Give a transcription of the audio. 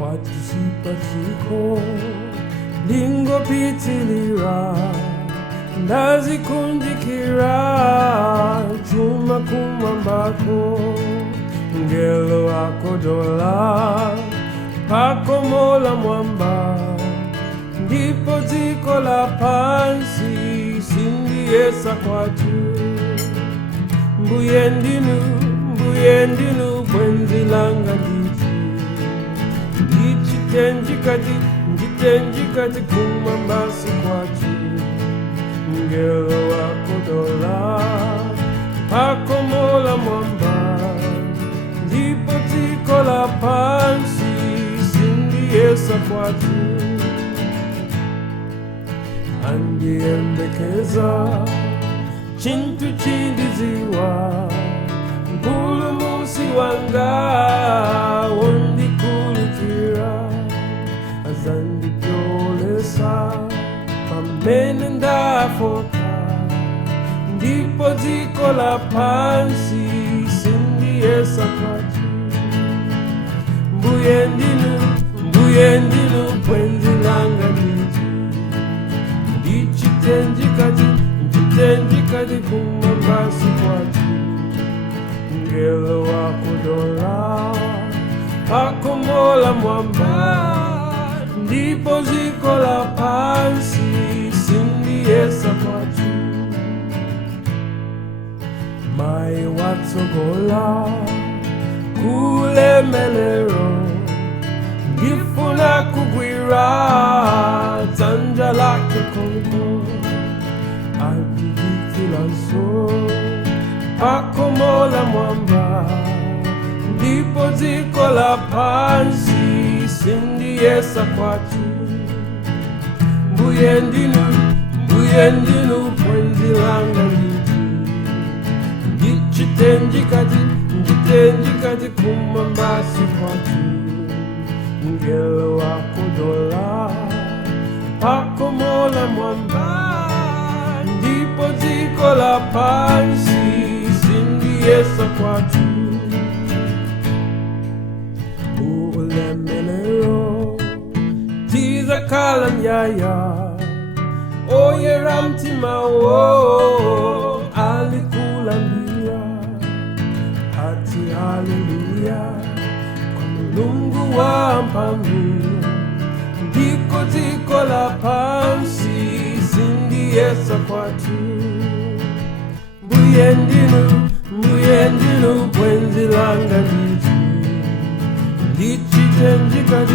watisipatiko lingo pitilira ndazikundikira chuma kumambako ngelo akodola pakomola mwamba ndipo dziko la pansi sindiesa kwatu mbuye ndinu bwenzi langa ndichitenjikati kumambasi kwatu ngelo akodola pakomola mwamba ndipo dziko la pansi sindiesa kwatu andiyembekeza chintu chindiziwa mpulumusi wanga wondikulukira azandipyolesa pamene ndafoka ndipo dziko la pansi sindiesa kwatu mbuye ndinu bwenzi langa ndichitenjikati kumambasi kwatu ngelo wakodola pakomola mwamba ndipo dziko la pansi sindiesa kwatu mai watsogola kulemelero ndifuna kugwira dzanja lake konko andiditilanso pakomola mwamba ndipo dziko la pansi sindiesa kwatu mbuye ndinu bwenzi langa ndichitenjikati kumambasi kwatu ngelo wakodola pakomola mwamba ndipo dziko la pansi sindiesa kwatu ulemelero tizakhala nyaya oyera mtima wo alikulambira ati haleluya kwa Mulungu wa mphamvu ndiko dziko la pansi sindiesa kwatu mbuye ndinu bwenzi langa ndichitenjikati